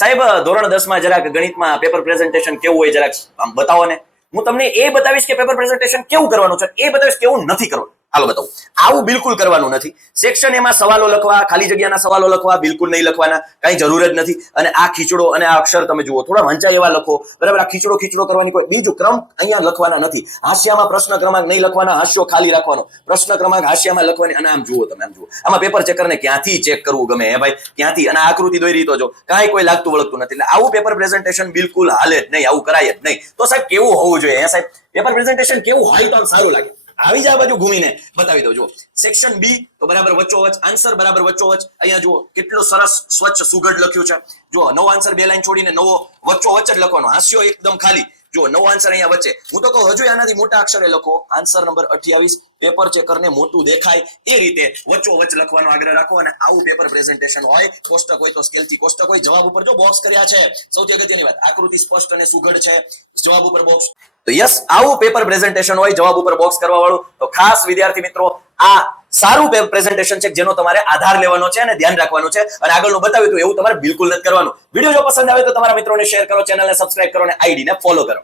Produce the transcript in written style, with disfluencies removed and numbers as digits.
સાહેબ ધોરણ 10 માં જરાક ગણિતમાં પેપર પ્રેઝન્ટેશન કેવું હોય જરાક આમ બતાવો ને. હું તમને એ બતાવીશ કે પેપર પ્રેઝન્ટેશન કેવું કરવાનું છે, એ બતાવીશ કેવું નથી કરવાનું. હાલો બતાવું. આવું બિલકુલ કરવાનું નથી. સેક્શન એમાં સવાલો લખવા, ખાલી જગ્યાના સવાલો લખવા બિલકુલ નહીં લખવાના, કઈ જરૂર જ નથી. અને આ ખીચડો અને આ અક્ષર તમે જુઓ, થોડા વંચાય એવા લખો, બરાબર. આ ખીચડો કરવાની કોઈ બીજું ક્રમ અહીંયા લખવાના નથી. હાસ્યમાં પ્રશ્ન ક્રમાંક નહીં લખવાના, હાસ્યો ખાલી રાખવાનો, પ્રશ્ન ક્રમાંક હાસ્યમાં લખવાની. અને આમ જુઓ તમે, આમ જુઓ, આમાં પેપર ચેકરને ક્યાંથી ચેક કરવું ગમે હે ભાઈ, ક્યાંથી. અને આકૃતિ દોરી તો જો કાંઈ કોઈ લાગતું વળગતું નથી. એટલે આવું પેપર પ્રેઝન્ટેશન બિલકુલ હાલે જ નહીં, આવું કરાય જ નહીં. તો સાહેબ કેવું હોવું જોઈએ હે સાહેબ? પેપર પ્રેઝન્ટેશન કેવું હોય તો આમ સારું લાગે. આવી જાય બાજુ ઘૂમીને બતાવી દો. જો સેક્શન બી તો બરાબર વચ્ચોવચ, આન્સર બરાબર વચ્ચોવચ. અહીંયા જુઓ કેટલું સરસ સ્વચ્છ સુઘડ લખ્યું છે. જો નવો આન્સર 2 લાઈન છોડીને નવો વચ્ચોવચ જ લખવાનો, હાસ્યો એકદમ ખાલી. જો નવો આન્સર અહીંયા વચ્ચે. હું તો કહું હજુ આનાથી મોટા અક્ષરે લખો. આન્સર નંબર 28 પેપર ચેકરને મોટું દેખાય એ રીતે વચ્ચોવચ લખવાનો આગ્રહ રાખો. અને આવું પેપર પ્રેઝન્ટેશન હોય. કોષ્ટક હોય તો સ્કેલથી કોષ્ટક હોય. જવાબ ઉપર જો બોક્સ કર્યા છે, સૌથી અગત્યની વાત, આકૃતિ સ્પષ્ટ અને સુઘડ છે, જવાબ ઉપર બોક્સ. તો યસ, આવું પેપર પ્રેઝન્ટેશન હોય જવાબ ઉપર બોક્સ કરવા વાળું. તો ખાસ વિદ્યાર્થી મિત્રો, આ સારું પેપર પ્રેઝન્ટેશન છે જેનો તમારે આધાર લેવાનો છે અને ધ્યાન રાખવાનું છે. અને આગળનું બતાવ્યું તો એવું તમારે બિલકુલ નથી કરવાનું. વિડીયો જો પસંદ આવે તો તમારા મિત્રોને શેર કરો, ચેનલને સબસ્ક્રાઇબ કરો અને આઈડીને ફોલો કરો.